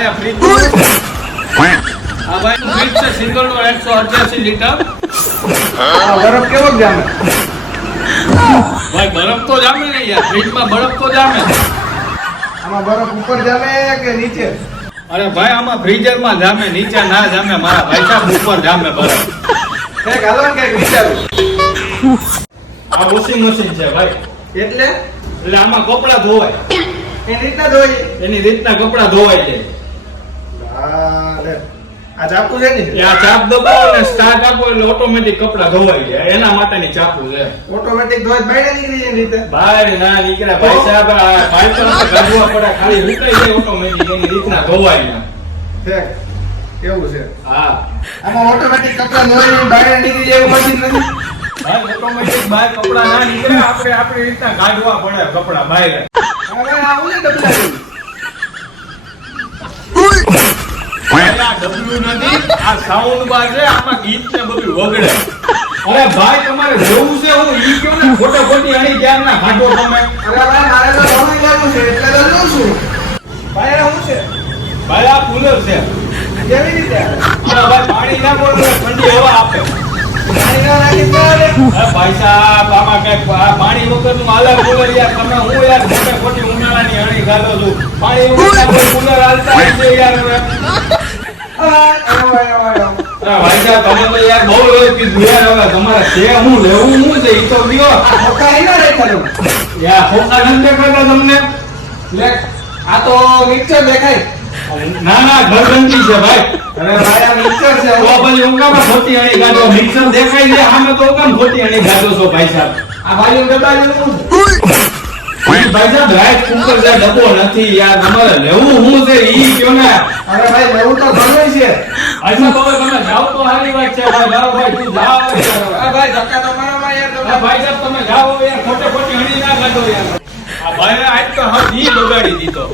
ભાઈ આ ફ્રીજ આ ભાઈ ફ્રીજ છે સિંગલ નો 188 લીટર બરફ કેવો જામે ભાઈ બરફ તો જામે ને યાર ફ્રીજમાં બરફ તો જામે આમાં બરફ ઉપર જામે કે નીચે અરે ભાઈ આમાં ફ્રીઝરમાં જામે નીચે ના જામે મારા ભાઈ સાહેબ ઉપર જામે બરફ કઈક હાલો ને કઈક વિચારું આ વોશિંગ મશીન છે ભાઈ એટલે આમાં કપડા ધોવાય એ રીતના ધોઈ એની રીતના કપડા ધોવાય છે હા લે આ ચાપુ છે ને આ ચાપ દબાવો અને સ્ટાર્ટ આપો એટલે ઓટોમેટિક કપડા ધોવાઈ જાય એના માટેની ચાપુ છે ઓટોમેટિક ધોઈ બહાર નીકળી જાય રીતે બહાર ના નીકળે ભાઈ સાહેબ આ ભાઈ પણ કાઢવા પડે ખાલી નીકળી જાય ઓટોમેટિક એની રીતના ધોવાય ના છે કેવું છે હા આમાં ઓટોમેટિક કપડા ધોઈ બહાર નીકળી જાય એવું મશીન નથી ભાઈ ઓટોમેટિક બહાર કપડા ના નીકળે આપણે આપણી રીતના કાઢવા પડે કપડા બહાર હવે આવું ને ડબલા જેવું. ભાઈ આ ડબલું નથી આ સાઉન્ડ બાર છે આમાં ગીત ને બધું વગડે અરે ભાઈ તમારે જોવું છે હું ઈ કયો ને ખોટે ખોટી અણી ક્યાં ના ખાટો તમે અરે ભાઈ મારે તો ઘણું લેવું છે એટલે તો લઉં છું ભાઈ આ શું છે ભાઈ આ કુલર છે કેવી રીતે આવે? અરે ભાઈ પાણી ના બોલો ઠંડી હવા આપે પાણી ના નાખી તો આવે. અરે ભાઈ સાહેબ આમાં કઈક પાણી વગરનું હાલે કુલર યાર તમે હું યાર ખોટે ખોટી ઉનાળાની અણી ગાલો છું પાણી વગર કોઈ કુલર હાલતા હોય છે યાર હવે આવો. ભાઈ સાહેબ તમે તો યાર બહુ એવું કીધું યાર હવે તમારે છે હું લેવું હું છે ઈ તો દિયો મોકાઈ ના રે ખરું. યાર હોકા નથી દેખાતા તમને લે આ તો મિક્સર દેખાય. ના ના ઘરગંજી છે ભાઈ અરે ભાઈ આ મિક્સર છે તો પછી ઊંઘામાં ખોટી અણી ગાડો મિક્સર દેખાય છે આમે તો કેમ ખોટી અણી ગાડો છો ભાઈ સાહેબ આ ભાઈ ડબ્બા જેવું ભાઈ સાહેબ રાઈસ કુકર છે ડબ્બો નથી યાર તમારે લેવું હું છે ઈ કયો ને અરે ભાઈ લેવું તો ઘણું છે. અચ્છા તો તમે જાઓ તો સારી વાત છે ભાઈ મારો ભાઈ તું જાઓ આ ભાઈ ધક્કા તો મારો ભાઈ યાર આ ભાઈ સાહેબ તમે જાઓ યાર ખોટે ખોટી અણી ના ગાડો યાર આ ભાઈ આજ તો હા ઈ બગાડી દીધો